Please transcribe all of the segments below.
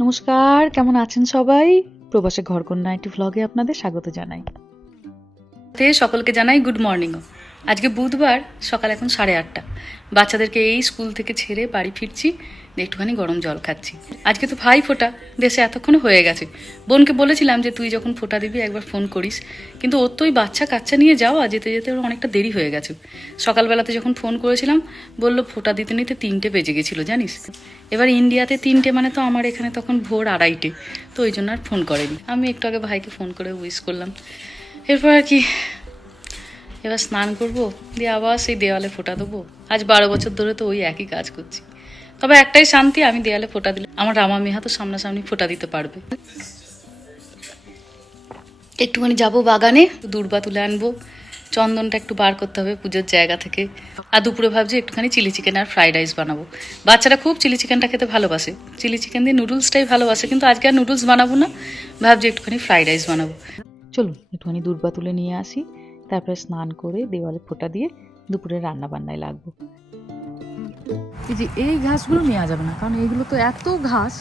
নমস্কার, কেমন আছেন সবাই? প্রবাসে ঘরকন্যা একটি ভ্লগে আপনাদের স্বাগত জানাই। সকলকে জানাই গুড মর্নিংও আজকে বুধবার, সকাল এখন সাড়ে আটটা। বাচ্চাদেরকে এই স্কুল থেকে ছেড়ে বাড়ি ফিরছি একটুখানি গরম জল খাচ্ছি। আজকে তো ভাই ফোটা, দেশে এতক্ষণ হয়ে গেছে। বোনকে বলেছিলাম যে, তুই যখন ফোটা দিবি, একবার ফোন করিস। কিন্তু ওর তো ওই বাচ্চা কাচ্চা নিয়ে যাওয়া, যেতে যেতে ওর অনেকটা দেরি হয়ে গেছে। সকালবেলাতে যখন ফোন করেছিলাম, বলল, ফোটা দিতে নিতে তিনটে বেজে গেছিল, জানিস? এবার ইন্ডিয়াতে তিনটে মানে তো আমার এখানে তখন ভোর আড়াইটে, তো ওই জন্য আর ফোন করেনি। আমি একটু আগে ভাইকে ফোন করে উইশ করলাম। এরপর আর কি এবার স্নান করব, দিয়ে আবার সেই দেওয়ালে ফোটা দেবো। আজ বারো বছর ধরে তো ওই একই কাজ করছি। তবে একটাই শান্তি, আমি দেওয়ালে ফোটা দিলে আমার রামা মেহা তো সামনাসামনি ফোটা দিতে পারবে। একটুখানি যাব বাগানে দূর্বা তুলে আনব। চন্দনটা একটু বার করতে হবে পুজোর জায়গা থেকে। আর দুপুরে ভাবছি একটুখানি চিলি চিকেন আর ফ্রাইড রাইস বানাবো। বাচ্চারা খুব চিলি চিকেনটা খেতে ভালোবাসে। চিলি চিকেন দিয়ে নুডলসটাই ভালোবাসে, কিন্তু আজকে আর নুডলস বানাবো না। ভাবছি একটুখানি ফ্রাইড রাইস বানাবো। চলুন, একটুখানি দূর্বা তুলে নিয়ে আসি। তারপরে স্নান করে দেওয়ালে ফোঁটা দিয়ে দুপুরে রান্না বান্নায় লাগবো। এই যে এই ঘাসগুলো নেওয়া যাবে না, কারণ এইগুলো তো এত ঘাস,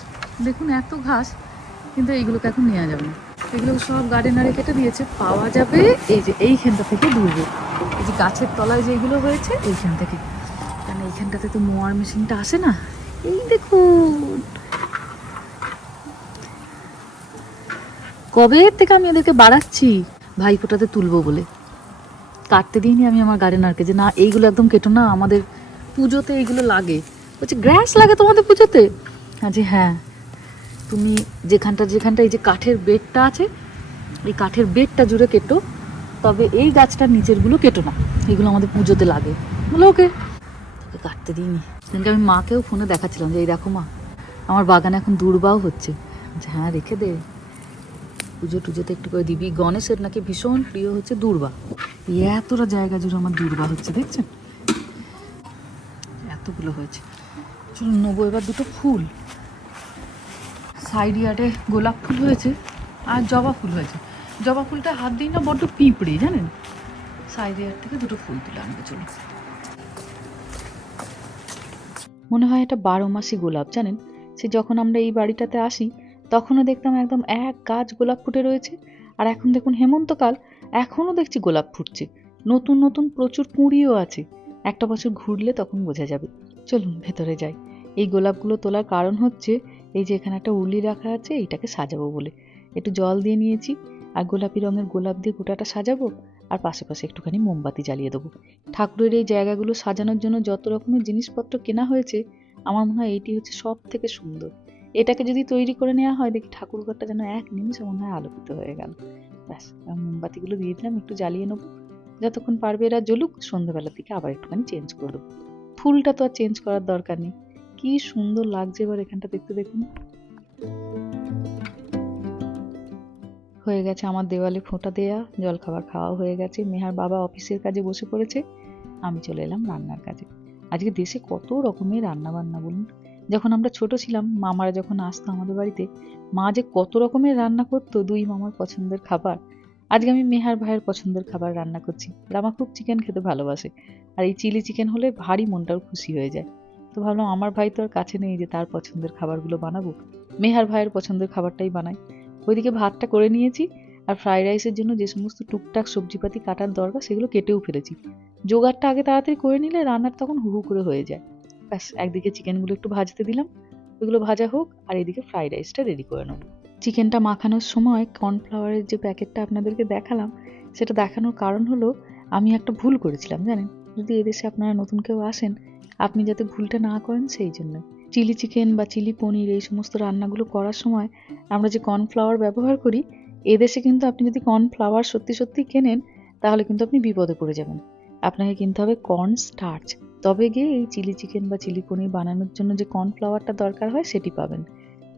দেখুন এত ঘাস, কিন্তু এইগুলোকে এখন নেওয়া যাবে না। এগুলো সব গার্ডেনারে কেটে দিয়েছে, পাওয়া যাবে এই যে এইখানটা থেকে দূরবে এই যে গাছের তলায় যেগুলো হয়েছে, এইখান থেকে। কারণ এইখানটাতে তো মোয়ার মেশিনটা আসে না? এই দেখুন। কবে থেকে আমি এদেরকে বাড়াচ্ছি? ভাই ফোটাতে তুলবো বলে। কাটতে দিইনি আমি আমার গার্ডেনারকে যে না, এইগুলো একদম কেটো না, আমাদের পুজোতে এইগুলো লাগে। বলছে, গ্রাস লাগে তোমাদের পুজোতে? যে হ্যাঁ তুমি যেখানটা যেখানটা, এই যে কাঠের বেডটা আছে, এই কাঠের বেডটা জুড়ে কেটো, তবে এই গাছটার নিচেরগুলো কেটো না, এগুলো আমাদের পুজোতে লাগে। বলে, ওকে। তোকে কাটতে দিইনি। সেদিনকে আমি মাকেও ফোনে দেখাচ্ছিলাম যে এই দেখো মা আমার বাগানে এখন দুর্বাও হচ্ছে। হ্যাঁ রেখে দে। পুজো টুজোতে একটু করে দিবি। গণেশের নাকি ভীষণ প্রিয় হচ্ছে দূর্বা। এতটা জায়গা জুড়ে আমার দূর্বা হচ্ছে, দেখছেন? এতগুলো হয়েছে। চলুন নেব এবার দুটো ফুল। সাইড ইয়ার্ডে গোলাপ ফুল হয়েছে আর জবা ফুল হয়েছে। জবা ফুলটা হাত দিই না, বড্ড পিঁপড়ে, জানেন? সাইড ইয়ার্ড থেকে দুটো ফুল তুলে আনবে চলুন মনে হয় এটা বারো মাসি গোলাপ, জানেন? সে যখন আমরা এই বাড়িটাতে আসি তখনও দেখতাম একদম এক গাছ গোলাপ ফুটে রয়েছে। আর এখন দেখুন হেমন্তকাল, এখনও দেখছি গোলাপ ফুটছে। নতুন নতুন প্রচুর কুঁড়িও আছে। একটা বছর ঘুরলে তখন বোঝা যাবে। চলুন ভেতরে যাই। এই গোলাপগুলো তোলার কারণ হচ্ছে, এই যে এখানে একটা উলি রাখা আছে, এইটাকে সাজাবো বলে। একটু জল দিয়ে নিয়েছি, আর গোলাপি রঙের গোলাপ দিয়ে গোটাটা সাজাবো, আর পাশে পাশে একটুখানি মোমবাতি জ্বালিয়ে দেবো। ঠাকুরের এই জায়গাগুলো সাজানোর জন্য যত রকমের জিনিসপত্র কেনা হয়েছে, আমার মনে হয় এইটি হচ্ছে সব থেকে সুন্দর। এটাকে যদি তৈরি করে নেওয়া হয়, দেখি ঠাকুরঘরটা যেন এক নিমিষে মনে হয় আলোকিত হয়ে গেল। ব্যাস মোমবাতিগুলো দিয়ে দিলাম, একটু জ্বালিয়ে নেব। যতক্ষণ পারবে এরা জ্বলুক, সন্ধ্যাবেলার দিকে আবার একটুখানি চেঞ্জ করে ফুলটা তো আর চেঞ্জ করার দরকার নেই। কি সুন্দর লাগছে এবার এখানটা দেখতে দেখুন। হয়ে গেছে আমার দেওয়ালে ফোঁটা দেয়া, জলখাবার খাওয়া হয়ে গেছে। মেহার বাবা অফিসের কাজে বসে পড়েছে। আমি চলে এলাম রান্নার কাজে। আজকে দেশে কত রকমের রান্না বান্না বলুন যখন আমরা ছোট ছিলাম, মামারা যখন আসতো আমাদের বাড়িতে, মা যে কত রকমের রান্না করতো, দুই মামার পছন্দের খাবার। আজকে আমি মেহার ভাইয়ের পছন্দের খাবার রান্না করছি। রামা খুব চিকেন খেতে ভালোবাসে। আর এই চিলি চিকেন হলে ভারী মনটাও খুশি হয়ে যায়। তো ভাবলাম আমার ভাই তো আর কাছে নেই যে তার পছন্দের খাবারগুলো বানাবো। মেহার ভাইয়ের পছন্দের খাবারটাই বানাই। ওইদিকে ভাতটা করে নিয়েছি। আর ফ্রাইড রাইসের জন্য যে সমস্ত টুকটাক সবজিপাতি কাটার দরকার, সেগুলো কেটেও ফেলেছি। জোগাড়টা আগে তাড়াতাড়ি করে নিলে রান্নার তখন হু হু করে হয়ে যায়। ব্যাস, একদিকে চিকেনগুলো একটু ভাজতে দিলাম, ওইগুলো ভাজা হোক, আর এদিকে ফ্রাইড রাইসটা রেডি করে নেব। চিকেনটা মাখানোর সময় কর্নফ্লাওয়ারের যে প্যাকেটটা আপনাদেরকে দেখালাম, সেটা দেখানোর কারণ হলো, আমি একটা ভুল করেছিলাম, জানেন? যদি এদেশে আপনারা নতুন কেউ আসেন, আপনি যাতে ভুলটা না করেন, সেই জন্য। চিলি চিকেন বা চিলি পনির, এই সমস্ত রান্নাগুলো করার সময় আমরা যে কর্নফ্লাওয়ার ব্যবহার করি, এদেশে কিন্তু আপনি যদি কর্নফ্লাওয়ার সত্যি সত্যি কেনেন, তাহলে কিন্তু আপনি বিপদে পড়ে যাবেন। আপনাকে কিনতে হবে কর্ন স্টার্চ তবে গিয়ে এই চিলি চিকেন বা চিলি পনির বানানোর জন্য যে কর্নফ্লাওয়ারটা দরকার হয়, সেটি পাবেন।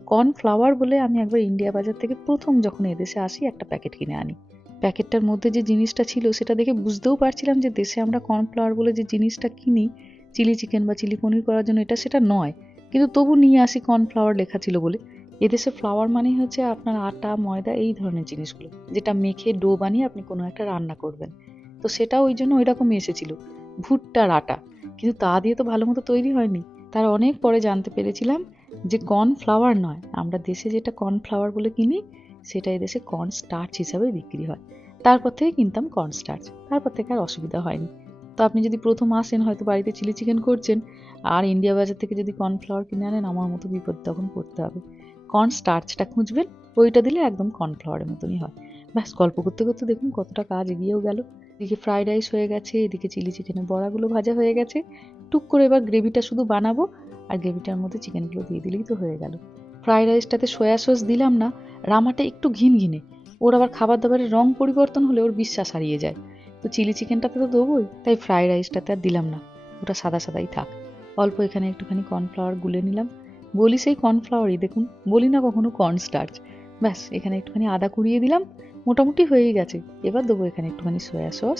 কর্নফ্লাওয়ার বলে আমি একবার ইন্ডিয়া বাজার থেকে প্রথম যখন এদেশে আসি, একটা প্যাকেট কিনে আনি। প্যাকেটটার মধ্যে যে জিনিসটা ছিল, সেটা দেখে বুঝতেও পারছিলাম যে দেশে আমরা কর্নফ্লাওয়ার বলে যে জিনিসটা কিনি চিলি চিকেন বা চিলি পনির করার জন্য এটা সেটা নয়। কিন্তু তবু নিয়ে আসি কর্নফ্লাওয়ার লেখা ছিল বলে। এদেশে ফ্লাওয়ার মানে হচ্ছে আপনার আটা, ময়দা, এই ধরনের জিনিসগুলো, যেটা মেখে ডো বানিয়ে আপনি কোনো একটা রান্না করবেন। তো সেটা ওই জন্য ওই রকমই এসেছিল। ভুট্টার আটা কিন্তু তা দিয়ে তো ভালো মতো তৈরি হয়নি। তার অনেক পরে জানতে পেরেছিলাম যে কর্নফ্লাওয়ার নয়। আমরা দেশে যেটা কর্নফ্লাওয়ার বলে কিনি, সেটা এদেশে কর্ন স্টার্চ হিসাবে বিক্রি হয়। তারপর থেকে কিনতাম কর্ন স্টার্চ। তারপর থেকে আর অসুবিধা হয়নি। তো আপনি যদি প্রথম আসেন, হয়তো বাড়িতে চিলি চিকেন করছেন। আর ইন্ডিয়া বাজার থেকে যদি কর্নফ্লাওয়ার কিনে আনেন, আমার মতো বিপদ তখন পড়তে হবে। কর্ন স্টার্চটা খুঁজবেন, ওইটা দিলে একদম কর্নফ্লাওয়ারের মতনই হয়। ব্যাস, গল্প করতে করতে দেখুন কতটা কাজ এগিয়েও গেল। এদিকে ফ্রাইড রাইস হয়ে গেছে, এদিকে চিলি চিকেনের বড়াগুলো ভাজা হয়ে গেছে। টুক করে এবার গ্রেভিটা শুধু বানাবো আর গ্রেভিটার মধ্যে চিকেনগুলো দিয়ে দিলেই তো হয়ে গেল। ফ্রাইড রাইসটাতে সয়া সস দিলাম না, রামাটা একটু ঘিন ঘিনে ওর আবার খাবার দাবারের রং পরিবর্তন হলে ওর বিশ্বাস হারিয়ে যায়। তো চিলি চিকেনটাতে তো দেবোই, তাই ফ্রাইড রাইসটাতে আর দিলাম না, ওটা সাদা সাদাই থাক। অল্প এখানে একটুখানি কর্নফ্লাওয়ার গুলে নিলাম। বলি সেই কর্নফ্লাওয়ারই দেখুন, বলি না কখনো কর্ন স্টার্চ ব্যাস, এখানে একটুখানি আদা কুড়িয়ে দিলাম মোটামুটি হয়েই গেছে। এবার দেবো এখানে একটুখানি সয়া সস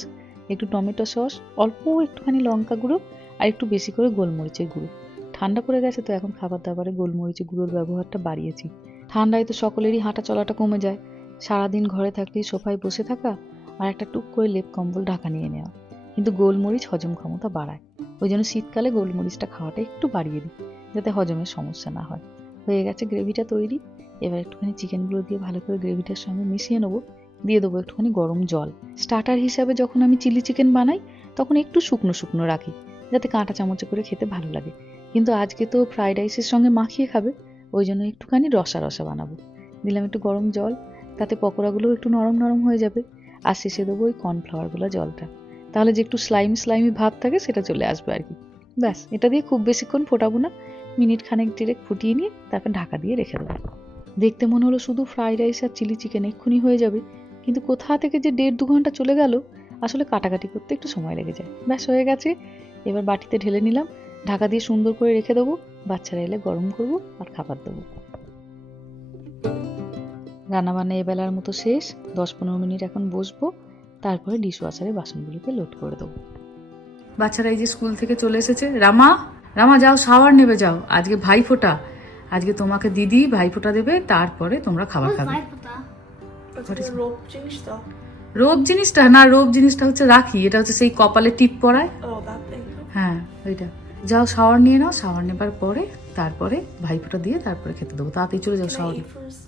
একটু টমেটো সস অল্প একটুখানি লঙ্কা গুঁড়ো আর একটু বেশি করে গোলমরিচের গুঁড়ো। ঠান্ডা পড়ে গেছে তো এখন খাবার দাবারে গোলমরিচের গুঁড়োর ব্যবহারটা বাড়িয়েছি। ঠান্ডায় তো সকলেরই হাঁটা চলাটা কমে যায়। সারাদিন ঘরে থাকলেই সোফায় বসে থাকা আর একটা টুক করে লেপ কম্বল ঢাকা নিয়ে নেওয়া। কিন্তু গোলমরিচ হজম ক্ষমতা বাড়ায়। ওই জন্য শীতকালে গোলমরিচটা খাওয়াটা একটু বাড়িয়ে দিই, যাতে হজমের সমস্যা না হয়। হয়ে গেছে গ্রেভিটা তৈরি। এবার একটুখানি চিকেনগুলো দিয়ে ভালো করে গ্রেভিটার সঙ্গে মিশিয়ে নেব। দিয়ে দেবো একটুখানি গরম জল। স্টার্টার হিসাবে যখন আমি চিলি চিকেন বানাই, তখন একটু শুকনো শুকনো রাখি, যাতে কাঁটা চামচে করে খেতে ভালো লাগে। কিন্তু আজকে তো ফ্রাইড রাইসের সঙ্গে মাখিয়ে খাবে, ওই জন্য একটুখানি রসা রসা বানাবো। দিলাম একটু গরম জল, তাতে পকোড়াগুলো একটু নরম নরম হয়ে যাবে। আর শেষে দেবো ওই কর্নফ্লাওয়ারগুলো জলটা। তাহলে যে একটু স্লাইম স্লাইমি ভাব থাকে, সেটা চলে আসবে আর কি। ব্যাস, এটা দিয়ে খুব বেশিক্ষণ ফোটাবো না। মিনিট খানেক ডিরেক্ট ফুটিয়ে নিয়ে তারপর ঢাকা দিয়ে রেখে দেবো। দেখতে মনে হলো শুধু ফ্রাইড রাইস আর চিলি চিকেন এক্ষুনি হয়ে যাবে। কিন্তু কোথা থেকে যে দেড় দু ঘণ্টা চলে গেল, আসলে কাটাকাটি করতে একটু সময় লেগে যায়। ব্যাস, হয়ে গেছে। এবার বাটিতে ঢেলে নিলাম। ঢাকা দিয়ে সুন্দর করে রেখে দেবো। বাচ্চারা এলে গরম করব আর খাবার দেবো। রান্নাবান্না এবেলার মতো শেষ। দশ পনেরো মিনিট এখন বসবো। তারপরে ডিশ ওয়াশারে বাসনগুলোকে লোড করে দেবো। বাচ্চারা এই যে স্কুল থেকে চলে এসেছে। রামা রামা যাও শাওয়ার নেবে যাও। আজকে ভাই ফোটা আজকে তোমাকে দিদি ভাই ফোটা দেবে তারপরে তোমরা খাবার খাবে? রোব জিনিসটা? না রোব জিনিসটা হচ্ছে রাখি এটা হচ্ছে সেই কপালে টিপ পরায়। thing. হ্যাঁ ওইটা। যাও শাওয়ার নিয়ে নাও শাওয়ার নেবার পরে তারপরে ভাই ফোটা দিয়ে তারপরে খেতে দেবো। তাড়াতাড়ি চলে যাও Can I eat first?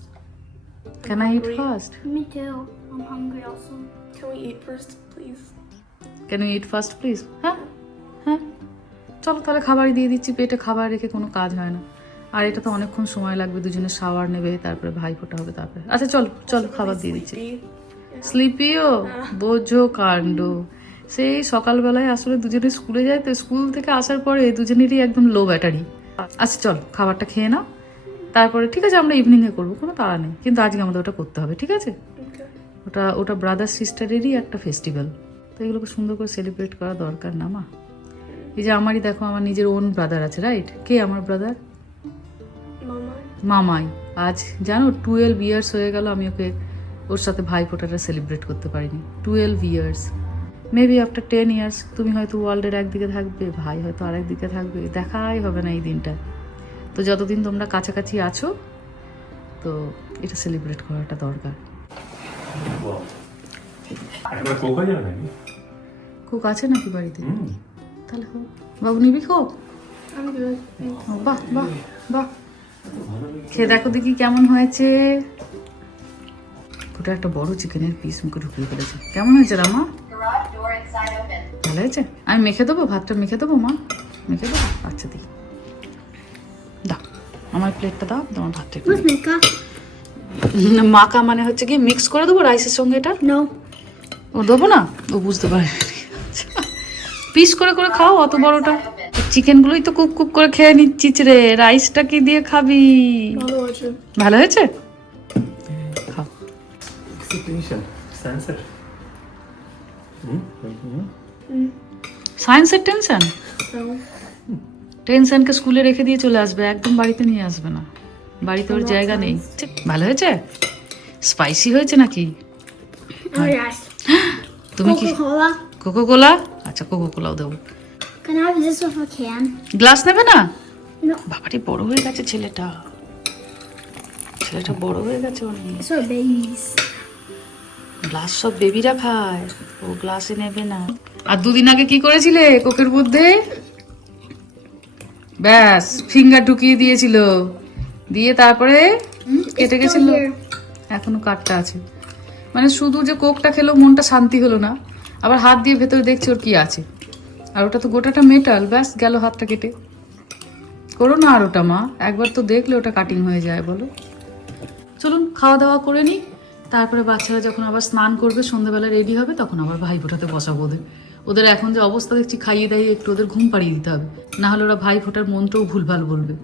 Can I eat first Me too. I'm hungry also. Can we eat first, please? Can you eat first please হ্যাঁ হ্যাঁ চলো তাহলে খাবারই দিয়ে দিচ্ছি পেটে খাবার রেখে কোনো কাজ হয় না। আর এটা তো অনেকক্ষণ সময় লাগবে দুজনে শাওয়ার নেবে তারপরে ভাই ফোটা হবে তারপরে। আচ্ছা চলো চলো খাবার দিয়ে দিচ্ছি। স্লিপিও বোঝো কাণ্ড। সেই সকালবেলায় আসলে দুজনে স্কুলে যায় তো স্কুল থেকে আসার পরে দুজনেরই একদম লো ব্যাটারি আচ্ছা চল খাবারটা খেয়ে নাও। তারপরে ঠিক আছে আমরা ইভিনিংয়ে করব কোনো তাড়া নেই। কিন্তু আজকে আমাদের ওটা করতে হবে ঠিক আছে? ওটা ওটা ব্রাদার সিস্টারেরই একটা ফেস্টিভ্যাল তো এগুলোকে সুন্দর করে সেলিব্রেট করা দরকার না মা। এই যে আমারই দেখো আমার নিজের ওন ব্রাদার আছে রাইট কে আমার ব্রাদার. মামাই আজ জানো টুয়েলভ ইয়ার্স হয়ে গেল আমি ওকে ওর সাথে ভাই ফোটাটা সেলিব্রেট করতে পারিনি। Twelve years maybe after ten years তুমি হয়তো ওয়ার্ল্ডের একদিকে থাকবে ভাই হয়তো আরেক দিকে থাকবে দেখাই হবে না এই দিনটা। তো যতদিন তোমরা কাছাকাছি আছো তো এটা সেলিব্রেট করাটা দরকার। কোক আছে নাকি বাড়িতে? তাহলে হোক। বাবু নিবি কোক. বাহ বাহ বাহ। খেয়ে দেখো দেখি কেমন হয়েছে। ওটা একটা বড় চিকেনের পিস মুখে ঢুকিয়ে ফেলেছে। কেমন হয়েছে রামা. ভালো হয়েছে? আমি মেখে দেবো? ভাতটা মেখে দেবো মা? মেখে দেবো? আচ্ছা দিই দাও আমার প্লেটটা দাও তোমার ভাতটা? মাকা মানে হচ্ছে কি মিক্স করে দেবো রাইসের সঙ্গে এটা. ও দেবো না? ও বুঝতে পারে। পিস করে করে খাও অত বড়টা। চিকেনগুলোই তো কুক কুক করে খেয়ে নিচ্ছিস রে। রাইসটা কি দিয়ে খাবি? ভালো হয়েছে। খাও। স্যান্সার টেনশন. টেনশনকে স্কুলে রেখে দিয়ে চলে আসবে একদম বাড়িতে নিয়ে আসবে না। বাড়িতে ওর জায়গা নেই। ভালো হয়েছে? স্পাইসি হয়েছে নাকি? Oh তুমি কি. কোকো কোলা আচ্ছা কোকো কোলাও দেবো। Can I have this with a can? Glass নেবে না? No. বাবাটি বড় হয়ে গেছে ছেলেটা। ছেলেটা বড় হয়ে গেছে অনেক। Babies. গ্লাস সব বেবিরা খায়। ও গ্লাসে নেবে না। আর দুদিন আগে কি করেছিলে কোকের মধ্যে? ব্যাস ফিঙ্গার ঢুকিয়ে দিয়েছিল। দিয়ে তারপরে কেটে গেছিল। এখনও কাটটা আছে। মানে শুধু যে কোকটা খেলো মনটা শান্তি হলো না। আবার হাত দিয়ে ভেতরে দেখছি ওর কি আছে। আর ওটা তো গোটাটা মেটাল ব্যাস গেল হাতটা কেটে। করো না আর ওটা, মা। একবার তো দেখলে ওটা কাটিং হয়ে যায়, বলো। চলুন খাওয়া দাওয়া করে নিই। তারপরে বাচ্চারা যখন আবার স্নান করবে, সন্ধ্যাবেলা রেডি হবে, তখন আবার ভাই ফোটাতে বসাবো ওদের। ওদের এখন যে অবস্থা, দেখছি খাইয়ে দাইয়ে একটু ওদের ঘুম পাড়িয়ে দিতে হবে। না হলে ওরা ভাই ফোটার মন্ত্রও ভুলভাল বলবে।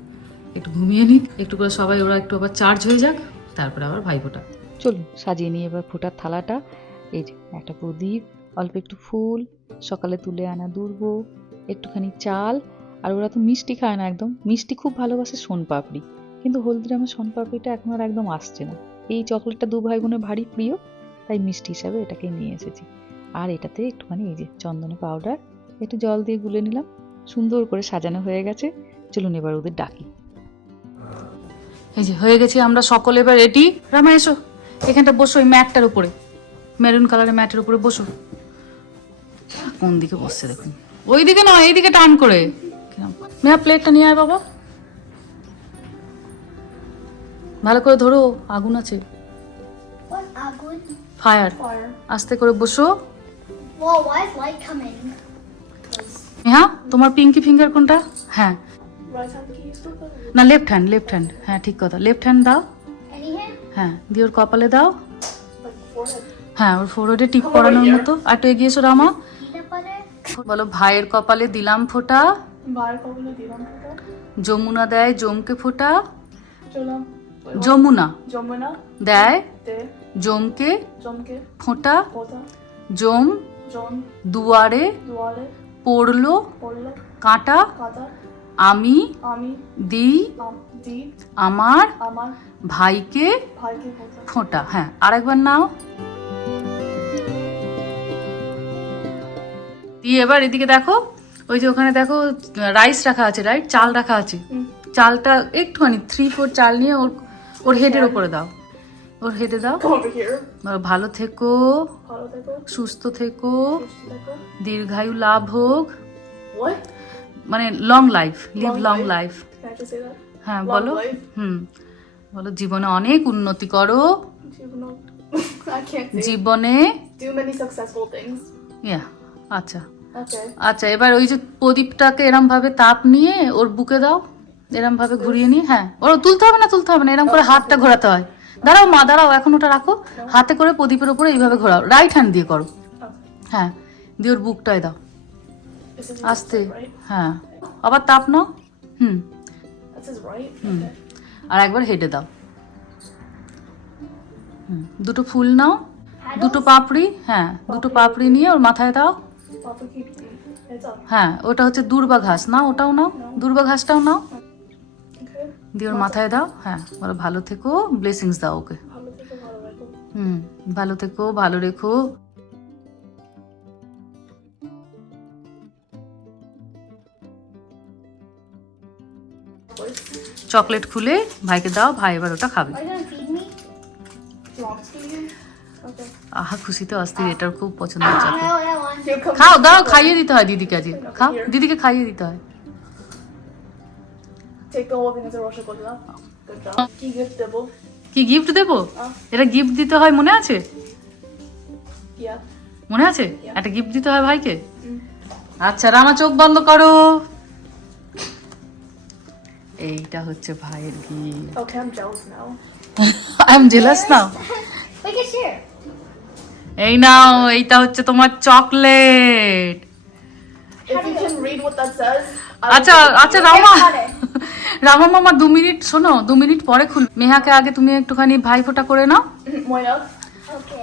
একটু ঘুমিয়ে নিক। একটু করে সবাই, ওরা একটু আবার চার্জ হয়ে যাক, তারপরে আবার ভাই ফোটা। চলুন, সাজিয়ে নিয়ে এবার ফোটার থালাটা। এই যে, একটা প্রদীপ, অল্প একটু ফুল। সকালে তুলে আনা দুর্ব, একটুখানি চাল, আর ওরা তো মিষ্টি খায় না একদম। মিষ্টি খুব ভালোবাসে সোনপাপড়ি। কিন্তু হলদিরামের সোনপাপড়িটা এখন আর একদম আসছে না। এই চকলেটটা দু ভাই বোনের ভারী প্রিয়, তাই মিষ্টি হিসাবে এটাকে নিয়ে এসেছি। আর এটাতে একটুখানি এই যে চন্দনে পাউডার, একটু জল দিয়ে গুলে নিলাম। সুন্দর করে সাজানো হয়ে গেছে। চলুন এবার ওদের ডাকি। এই যে হয়ে গেছি, আমরা সকলে এবার রেডি রামা, এসো। এখানটা বসো ওই ম্যাটটার উপরে। মেরুন কালারের ম্যাটের উপরে বসো। কোন দিকে বসছে দেখুন। ওই দিকে নয় এইদিকে টান করে? মেয়া প্লেটটা নিয়ে আয় বাবা। ভালো করে ধরো আগুন আছে। ফায়ার আস্তে করে বসো? হ্যাঁ তোমার পিঙ্কি ফিঙ্গার কোনটা? হ্যাঁ। না লেফট হ্যান্ড লেফট হ্যান্ড হ্যাঁ ঠিক কথা। লেফট হ্যান্ড দাও। হ্যাঁ দিয়ে ওর কপালে দাও। হ্যাঁ ওর ফোরওয়ার্ডে টিপ পরানোর মতো। আর একটু এগিয়ে এসো রামা? বলো ভাইয়ের কপালে দিলাম ফোটা? যমুনা দেয় জমকে ফোটা? যমুনা। দেয়? জমকে ফোটা? জম দুয়ারে পড়ল? কাঁটা? আমি দি আমার ভাইকে ফোঁটা। হ্যাঁ আরেকবার নাও। দিয়ে এবার এদিকে দেখো ওই যে ওখানে দেখো রাইস রাখা আছে রাইট চাল রাখা আছে। চালটা একটুখানি থ্রি ফোর চাল নিয়ে ওর ওর হেডের ওপরে দাও। ওর হেডে দাও। ভালো থেকো। সুস্থ থেকো। দীর্ঘায়ু লাভ হোক। মানে long life live long life? হ্যাঁ বলো। হুম। বলো জীবনে অনেক উন্নতি করো. জীবনে. ইয়া আচ্ছা. আচ্ছা এবার ওই যে প্রদীপটাকে এরম ভাবে তাপ নিয়ে ওর বুকে দাও এরম ভাবে ঘুরিয়ে নিয়ে হ্যাঁ ওর তুলতে হবে না তুলতে হবে না এরম করে হাতটা ঘোরাতে হয়। দাঁড়াও মা দাঁড়াও এখন ওটা রাখো। হাতে করে প্রদীপের উপরে এইভাবে ঘোরাও রাইট হ্যান্ড দিয়ে করো। হ্যাঁ দিয়ে ওর বুকটায় দাও। আস্তে হ্যাঁ। আবার তাপ নাও হুম. হুম। আর একবার হেঁটে দাও। হুম দুটো ফুল নাও দুটো পাপড়ি হ্যাঁ দুটো পাপড়ি নিয়ে ওর মাথায় দাও। হ্যাঁ ওটা হচ্ছে দুর্বা ঘাস। না ওটাও নাও। দুর্বা ঘাসটাও নাও। দিয়ে ওর মাথায় দাও। হ্যাঁ বলো ভালো থেকো ব্লেসিংস দাও ওকে। হুম ভালো থেকো ভালো রেখো। চকলেট খুলে ভাইকে দাও ভাই এবার ওটা খাবে। আহা খুশিতে অস্থির এটার খুব. Here comes খাও দাও খাইয়ে দিতে হয় দিদিকে আজকে। খাও দিদিকে খাইয়ে দিতে হয়. কি গিফট দেবো? এটা গিফট দিতে হয় মনে আছে? মনে আছে? একটা গিফট দিতে হয় ভাইকে? আচ্ছা রামা চোখ বন্ধ করো। এইটা হচ্ছে ভাইয়ের gift Okay, I'm jealous now. I am jealous now. এই নাও এইটা হচ্ছে তোমার চকলেট। আচ্ছা আচ্ছা রামা। রামা মামা দু মিনিট শোনো দু মিনিট পরে খুল। মেহাকে আগে তুমি একটুখানি ভাই ফোঁটা করে নাও।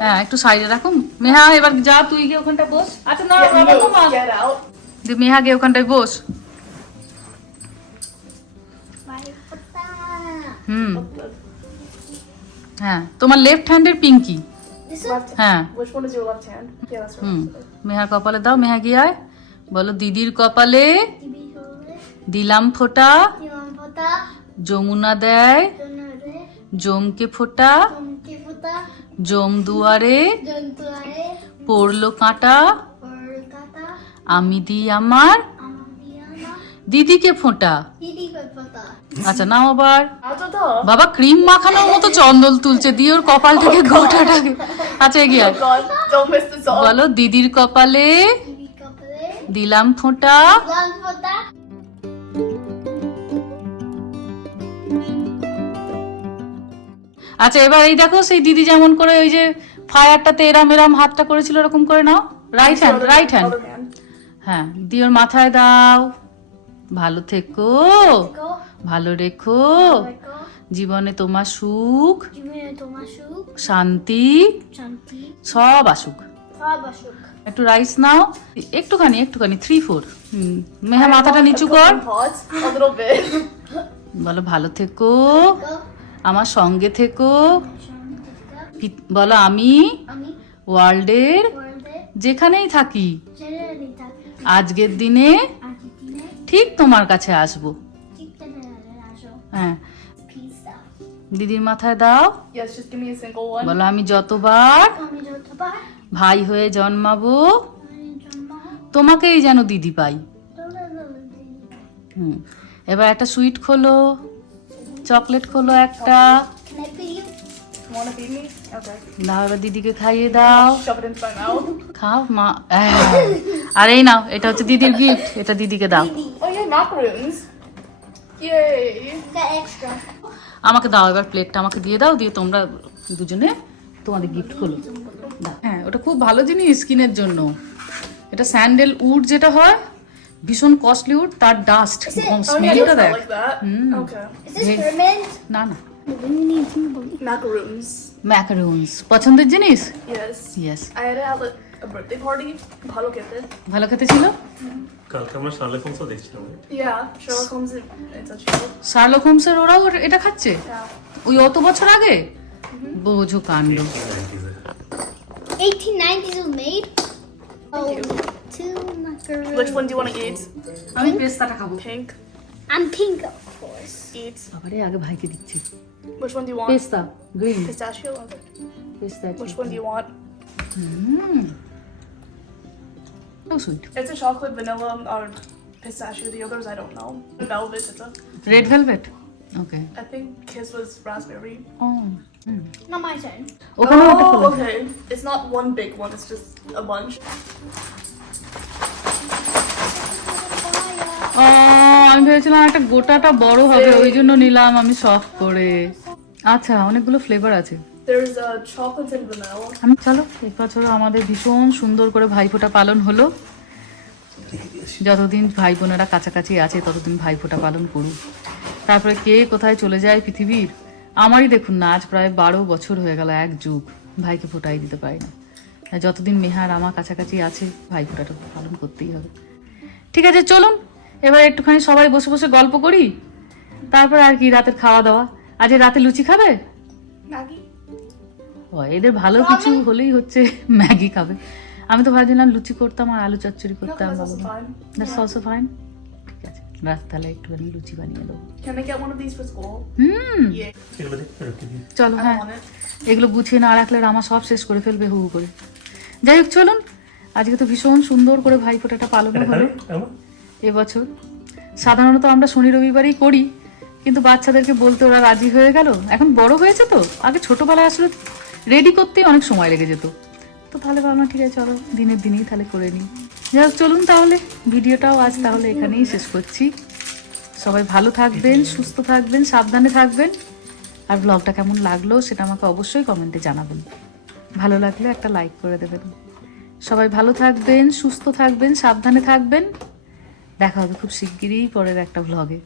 হ্যাঁ একটু সাইডে রাখো। মেহা এবার যা তুই গিয়ে ওখানটা বস। আচ্ছা না রামা মামা। মেহা গিয়ে ওখানটায় বস? হুম। হ্যাঁ তোমার লেফট হ্যান্ডের পিঙ্কি. হ্যাঁ। মেহার কপালে দাও মেহা গিয়ায় বলো দিদির কপালে দিলাম ফোটা। যমুনা দেয়। জমকে ফোটা। জম দুয়ারে। পড়ল কাঁটা। আমি দিই আমার। দিদিকে ফোঁটা. আচ্ছা নাও আবার বাবা, ক্রিম মাখানোর মতো চন্দল তুলছে দিয়ে ওর কপাল থেকে গোটাটাকে আচ্ছা এগিয়ে. বলো, দিদির কপালে. দিলাম ফোঁটা আচ্ছা এবার এই দেখো, সেই দিদি যেমন করে ওই যে ফায়ারটাতে এরাম এরাম হাতটা করেছিল, এরকম করে নাও রাইট হ্যান্ড রাইট হ্যান্ড হ্যাঁ দিয়ে ওর মাথায় দাও ভালো থেকো। ভালো রেখো। জীবনে তোমার সুখ শান্তি সব আসুক। একটু রাইস নাও। একটুখানি একটুখানি থ্রি ফোর মেহা মাথাটা নিচু কর. বলো ভালো থেকো। আমার সঙ্গে থেকো. বলো আমি ওয়ার্ল্ডের যেখানেই থাকি। আজকের দিনে. ঠিক তোমার কাছে আসব। হ্যাঁ। দিদির মাথায় দাও। বলো আমি যতবার ভাই হয়ে জন্মাবো তোমাকেই যেন দিদি পাই। এবার একটা সুইট খোলো চকলেট খোলো একটা। দিদিকে খাইয়ে দাও। খাও মা আর এই নাও এটা হচ্ছে দিদির গিফট এটা দিদিকে দাও। Macaroons. Yay. Got extra. আমাকে দাও এবার প্লেটটা আমাকে দিয়ে দাও দিয়ে তোমরা দুজনে তোমাদের গিফট দাও। হ্যাঁ ওটা খুব ভালো জিনিস স্কিনের জন্য এটা স্যান্ডেল উড যেটা হয় ভীষণ কস্টলি উড তার ডাস্ট স্মেলটা দেখ? না না Macaroons. ম্যাকারুনস পছন্দের জিনিস Yes. Yes Birthday party. ভালো খেতে। ভালো খেতে ছিল কালকে আমরা শার্লক হোমসও দেখছিলাম Yeah, Sherlock Holmes and it's Sherlock হোমসের ওরাও এটা খাচ্ছে ওই অত বছর আগে বোঝো কাণ্ড 1890s was made. Oh, two macaroons. Which one do you want to eat? আমি পেস্তাটা খাব Pink. I'm pink, of course. Eat. বাবারে আগে ভাইকে দিচ্ছি Which one do you want? পেস্তা গ্রিন Pistachio. Okay. পেস্তা Which one do you want? So sweet It's a chocolate, vanilla, or pistachio. The others I don't know. Velvet. It's a. Red velvet okay I think his was raspberry. Oh Not my turn. Oh, okay. It's not one big one. It's just a bunch. ও আমি ভেবেছিলাম একটা গোটাটা বড় হবে ওই জন্য নিলাম আমি শখ করে আচ্ছা অনেকগুলো ফ্লেভার আছে There's a chocolate and vanilla. আমি চলো এই বছর আমাদের ভীষণ সুন্দর করে ভাইফোঁটা পালন হলো। যতদিন ভাই বোনেরা কাছাকাছি আছে ততদিন ভাইফোঁটা পালন করুক। তারপরে কে কোথায় চলে যায় পৃথিবীর? আমারই দেখুন না আজ প্রায় বারো বছর হয়ে গেল এক যুগ ভাইকে ফোটাই দিতে পারি না। যতদিন মেহার আমার কাছাকাছি আছে ভাই ফোঁটাটা পালন করতেই হবে। ঠিক আছে চলুন এবার একটুখানি সবাই বসে বসে গল্প করি। তারপর আর কি রাতের খাওয়া দাওয়া। আজ রাতে লুচি খাবে? Maggie. ও এদের ভালো কিছু হলেই হচ্ছে ম্যাগি খাবে। আমি তো ভাবছিলাম লুচি করতাম আর আলু চচ্চড়ি করতাম. দ্যাটস অলসো ফাইন ঠিক আছে। রাত তাহলে একটুখানি লুচি বানিয়ে দেবো। Can I get one of these for school? হুম। চলো হ্যাঁ। এগুলো গুছিয়ে না রাখলে আমার সব শেষ করে ফেলবে হু হু করে। যাই হোক চলুন। আজকে তো ভীষণ সুন্দর করে ভাইফোঁটাটা পালনও হলো। আমার এবছর। সাধারণত আমরা শনি রবিবারই করি কিন্তু বাচ্চাদেরকে বলতে ওরা রাজি হয়ে গেল। এখন বড় হয়েছে তো? আগে ছোটবেলায় আসলে রেডি করতেই অনেক সময় লেগে যেত। তো তাহলে ভাবলাম, ঠিক আছে, চলো, দিনের দিনেই তাহলে করে নিই। যাই হোক, চলুন তাহলে, ভিডিওটাও আজ তাহলে এখানেই শেষ করছি। সবাই ভালো থাকবেন, সুস্থ থাকবেন, সাবধানে থাকবেন। আর ব্লগটা কেমন লাগল সেটা আমাকে অবশ্যই কমেন্টে জানাবেন। ভালো লাগলে একটা লাইক করে দেবেন। সবাই ভালো থাকবেন, সুস্থ থাকবেন, সাবধানে থাকবেন। দেখা হবে খুব শিগগিরই পরের একটা ভ্লগে